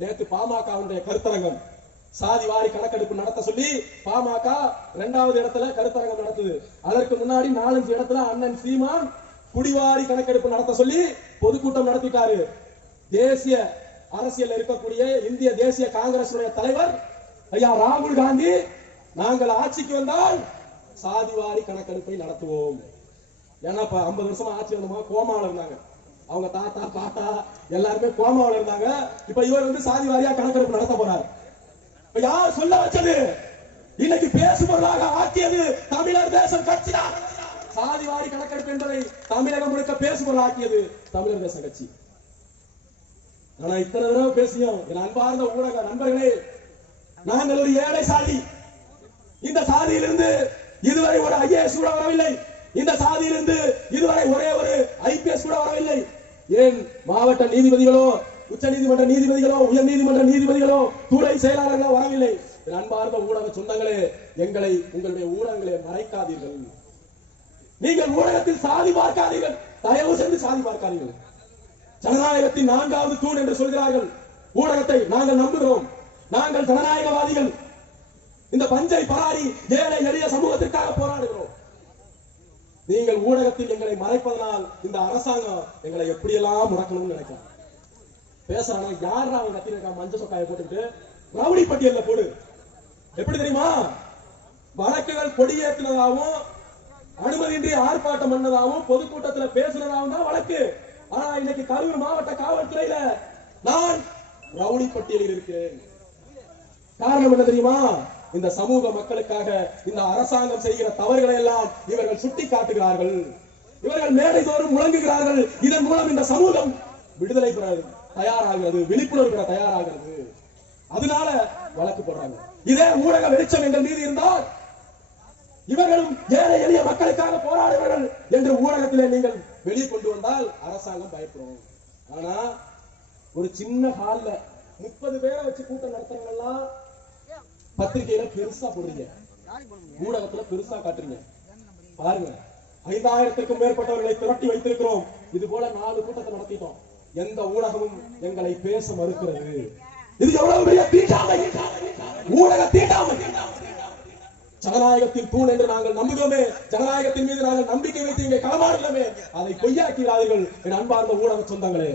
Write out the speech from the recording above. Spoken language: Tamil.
நேற்று பாமகவுடைய கருத்தரங்கம். சாதி வாரி கணக்கெடுப்பு நடத்த சொல்லி பாமக இரண்டாவது இடத்துல கருத்தரங்கம் நடத்துது. அதற்கு முன்னாடி நாலஞ்சு இடத்துல அண்ணன் சீமான் குடிவாரி கணக்கெடுப்பு நடத்த சொல்லி பொதுக்கூட்டம் நடத்திட்டாரு. தேசிய அரசியல் இருக்கக்கூடிய இந்திய தேசிய காங்கிரஸ் தலைவர் ஐயா ராகுல் காந்தி நாங்கள் ஆட்சிக்கு வந்தால் சாதிவாரி கணக்கெடுப்பை நடத்துவோம். ஏன்னா இப்ப ஐம்பது வருஷமா ஆட்சி வந்தோமா? கோமாவில் இருந்தாங்க. அவங்க தாத்தா பாத்தா எல்லாருமே கோமாவில் இருந்தாங்க. இப்ப இவர் வந்து சாதி வாரியா கணக்கெடுப்பு நடத்த போறாரு. இப்ப யார் சொல்ல வச்சது? இன்னைக்கு பேசுபொருளாக ஆக்கியது தமிழர் தேசம் கட்சி தான். சாதி வாரி கணக்கெடுப்பு என்பதை தமிழகம் முழுக்க பேசுபொருள் ஆக்கியது தமிழர் தேசம் கட்சி. ஆனா இத்தனை தடவை பேசியும் என் அன்பார்ந்த ஊடக நண்பர்களே நாங்கள் ஒரு ஏழை சாதி. இந்த சாதியிலிருந்து இதுவரை ஒரு ஐஏஎஸ் கூட வரவில்லை. இந்த சாதியிலிருந்து இதுவரை ஒரே ஒரு ஐபிஎஸ் கூட வரவில்லை. ஏன் மாவட்ட நீதிபதிகளோ உச்ச நீதிமன்ற நீதிபதிகளோ உயர் நீதிமன்ற நீதிபதிகளோ துறை செயலாளர்களோ வரவில்லை? அன்பார்ந்த ஊடக சொந்தங்களே எங்களை உங்களுடைய ஊடகங்களை மறைக்காதீர்கள். நீங்கள் ஊடகத்தில் சாதி பார்க்காதீர்கள். தயவு செய்து சாதி பார்க்காதீர்கள். ஜனநாயகத்தின் நான்காவது தூண் என்று சொல்கிறார்கள். ஊடகத்தை நாங்கள் நம்புகிறோம். நாங்கள் ஜனநாயகவாதிகள். இந்த பஞ்சை பராரி ஏழை எளிய சமூகத்திற்காக போராடுகிறோம். நீங்கள் ஊடகத்தில் எங்களை மறைப்பதனால் இந்த அரசாங்கம் எங்களை எப்படியெல்லாம் முடக்கணும்னு நினைக்கலாம் பேசுறாங்க யாரா அவங்க கத்திரிக்கா மஞ்ச சொக்காயை போட்டுக்கிட்டு? ரவுடி பட்டியல்ல போடு. எப்படி தெரியுமா? வழக்குகள் கொடியேற்றினதாகவும் அனுமதியின்றி ஆர்ப்பாட்டம் பண்ணதாகவும் பொதுக்கூட்டத்துல பேசுனதாகவும் தான் வழக்கு. ஆனா இன்னைக்கு கரூர் மாவட்ட காவல்துறையில நான் ரவுடி பட்டியலில் இருக்கிறேன். காரணம் என்ன தெரியுமா? இந்த சமூக மக்களுக்காக இந்த அரசாங்கம் செய்கிற தவறுகளை எல்லாம் இவர்கள் சுட்டி காட்டுகிறார்கள் இவர்கள் மேடை தோறும் முழங்குகிறார்கள். இதன் மூலம் இந்த சமூகம் விடுதலை பெற தயாராகிறது விழிப்புணர்வு பெற தயாராகிறது. அதனால வழக்கு போடுறாங்க. இதே ஊடக வெளிச்சம் எங்கள் மீது இருந்தால் இவர்களும் ஏழை எளிய மக்களுக்காக போராடுவார்கள் என்று ஊடகத்திலே நீங்கள் வெளியே கொண்டு வந்தால் அரசாங்கம் பயப்படும். ஆனா ஒரு சின்ன ஹால்ல முப்பது பேரை வச்சு கூட்டம் நடத்துறவங்கலாம் பத்திரிகையில பெருசா போடுறீங்க. ஊடகத்துல பெருசா காட்டுறீங்க. பாருங்க ஐந்தாயிரத்துக்கும் மேற்பட்டவர்களை திரட்டி வைத்திருக்கிறோம். இது போல நாலு கூட்டத்தை நடத்திட்டோம். எந்த ஊடகமும் எங்களை பேச மறுக்கிறது. இது எவ்வளவு பெரிய தீட்டாமை ஊடக தீட்டாமை ஜனநாயகத்தின் தூண் என்று நாங்கள் நம்புகிறோமே. ஜனநாயகத்தின் மீது நாங்கள் நம்பிக்கை வைத்து இங்கே களமாடுகிறோமே. அதை பொய்யாக்கிறார்கள் என் அன்பார்ந்த ஊடக சொந்தங்களே.